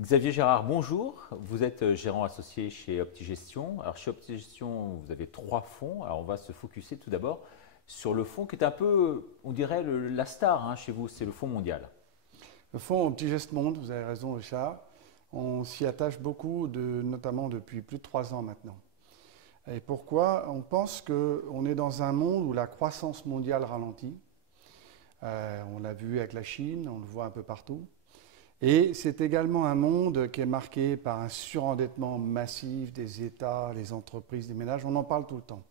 Xavier Gérard, bonjour. Vous êtes gérant associé chez OptiGestion. Alors chez OptiGestion, vous avez trois fonds. Alors on va se focuser tout d'abord sur le fonds qui est un peu, on dirait, la star chez vous, c'est le fonds mondial. Le fonds OptiGestMonde, vous avez raison Richard, on s'y attache beaucoup, notamment depuis plus de 3 ans maintenant. Et pourquoi? On pense qu'on est dans un monde où la croissance mondiale ralentit. On l'a vu avec la Chine, on le voit un peu partout. Et c'est également un monde qui est marqué par un surendettement massif des États, les entreprises, des ménages. On en parle tout le temps.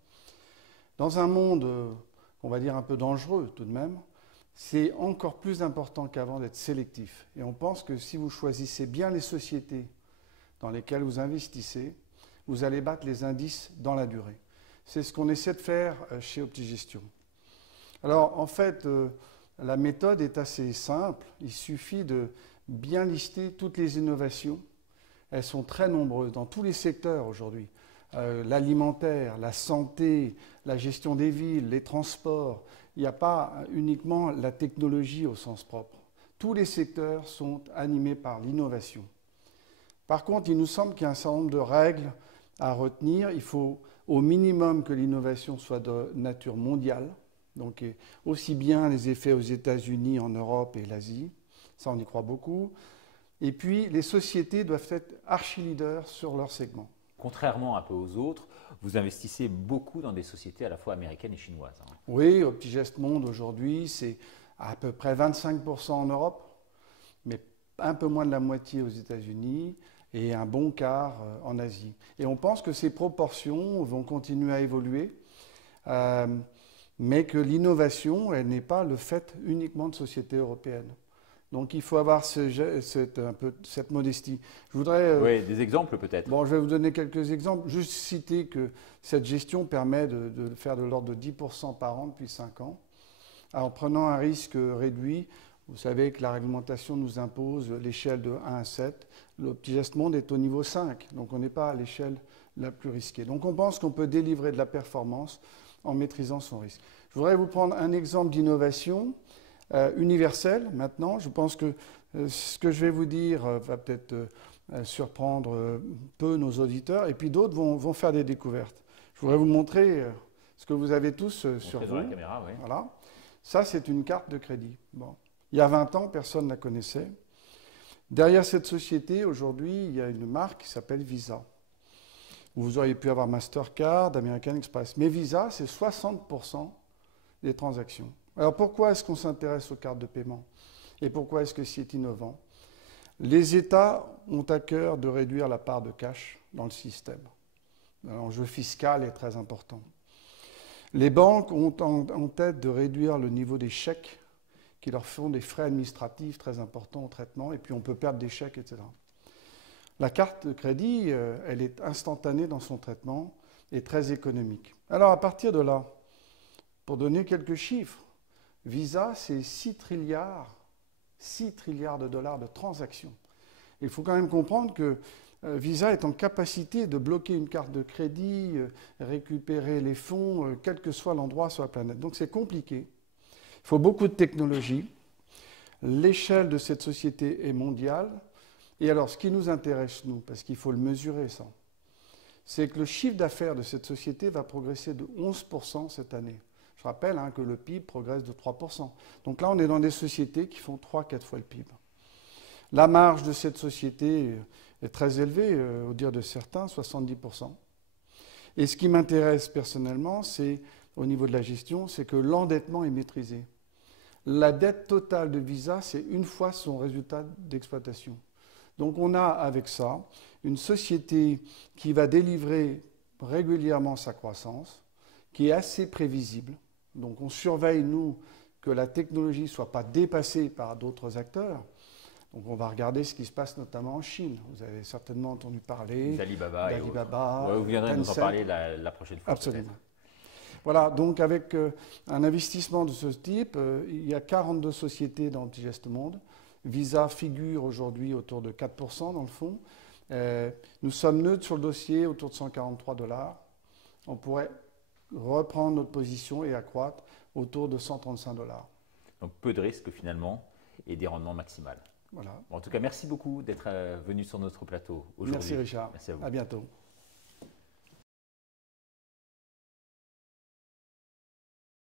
Dans un monde, on va dire, un peu dangereux tout de même, c'est encore plus important qu'avant d'être sélectif. Et on pense que si vous choisissez bien les sociétés dans lesquelles vous investissez, vous allez battre les indices dans la durée. C'est ce qu'on essaie de faire chez OptiGestion. Alors, en fait, la méthode est assez simple. Il suffit de bien lister toutes les innovations. Elles sont très nombreuses dans tous les secteurs aujourd'hui. L'alimentaire, la santé, la gestion des villes, les transports. Il n'y a pas uniquement la technologie au sens propre. Tous les secteurs sont animés par l'innovation. Par contre, il nous semble qu'il y a un certain nombre de règles à retenir. Il faut au minimum que l'innovation soit de nature mondiale, donc aussi bien les effets aux États-Unis, en Europe et l'Asie. Ça, on y croit beaucoup. Et puis, les sociétés doivent être archi-leaders sur leur segment. Contrairement un peu aux autres, vous investissez beaucoup dans des sociétés à la fois américaines et chinoises. Oui, OptiGestMonde aujourd'hui, c'est à peu près 25% en Europe, mais un peu moins de la moitié aux États-Unis et un bon quart en Asie. Et on pense que ces proportions vont continuer à évoluer, mais que l'innovation, elle n'est pas le fait uniquement de sociétés européennes. Donc il faut avoir cette modestie. Je voudrais, oui, des exemples peut-être. Bon, je vais vous donner quelques exemples. Juste citer que cette gestion permet de faire de l'ordre de 10% par an depuis 5 ans, en prenant un risque réduit. Vous savez que la réglementation nous impose l'échelle de 1 à 7. L'OptiGestMonde est au niveau 5, donc on n'est pas à l'échelle la plus risquée. Donc on pense qu'on peut délivrer de la performance en maîtrisant son risque. Je voudrais vous prendre un exemple d'innovation universelle maintenant. Je pense que ce que je vais vous dire va peut-être surprendre peu nos auditeurs, et puis d'autres vont faire des découvertes. Je voudrais vous montrer ce que vous avez tous sur vous. Dans la caméra, oui. Voilà. Ça, c'est une carte de crédit. Bon. Il y a 20 ans, personne ne la connaissait. Derrière cette société, aujourd'hui, il y a une marque qui s'appelle Visa. Vous auriez pu avoir Mastercard, American Express. Mais Visa, c'est 60% des transactions. Alors pourquoi est-ce qu'on s'intéresse aux cartes de paiement? Et pourquoi est-ce que c'est innovant? Les États ont à cœur de réduire la part de cash dans le système. L'enjeu fiscal est très important. Les banques ont en tête de réduire le niveau des chèques qui leur font des frais administratifs très importants au traitement, et puis on peut perdre des chèques, etc. La carte de crédit, elle est instantanée dans son traitement et très économique. Alors à partir de là, pour donner quelques chiffres, Visa, c'est 6 trilliards de dollars de transactions. Il faut quand même comprendre que Visa est en capacité de bloquer une carte de crédit, récupérer les fonds, quel que soit l'endroit sur la planète. Donc c'est compliqué. Il faut beaucoup de technologie. L'échelle de cette société est mondiale. Et alors, ce qui nous intéresse, nous, parce qu'il faut le mesurer, ça, c'est que le chiffre d'affaires de cette société va progresser de 11% cette année. Je rappelle que le PIB progresse de 3%. Donc là, on est dans des sociétés qui font 3-4 fois le PIB. La marge de cette société est très élevée, au dire de certains, 70%. Et ce qui m'intéresse personnellement, c'est, au niveau de la gestion, c'est que l'endettement est maîtrisé. La dette totale de Visa, c'est une fois son résultat d'exploitation. Donc on a avec ça une société qui va délivrer régulièrement sa croissance, qui est assez prévisible. Donc on surveille, nous, que la technologie ne soit pas dépassée par d'autres acteurs. Donc on va regarder ce qui se passe notamment en Chine. Vous avez certainement entendu parler d'Alibaba et autres. d'Alibaba. Vous viendrez nous en Tencent. parler la prochaine fois. Absolument. Voilà, donc avec un investissement de ce type, il y a 42 sociétés dans OptiGestMonde. Visa figure aujourd'hui autour de 4% dans le fond. Nous sommes neutres sur le dossier autour de 143 $. On pourrait reprendre notre position et accroître autour de 135 $. Donc peu de risques finalement et des rendements maximaux. Voilà. Bon, en tout cas, merci beaucoup d'être venu sur notre plateau aujourd'hui. Merci Richard. Merci à vous. À bientôt.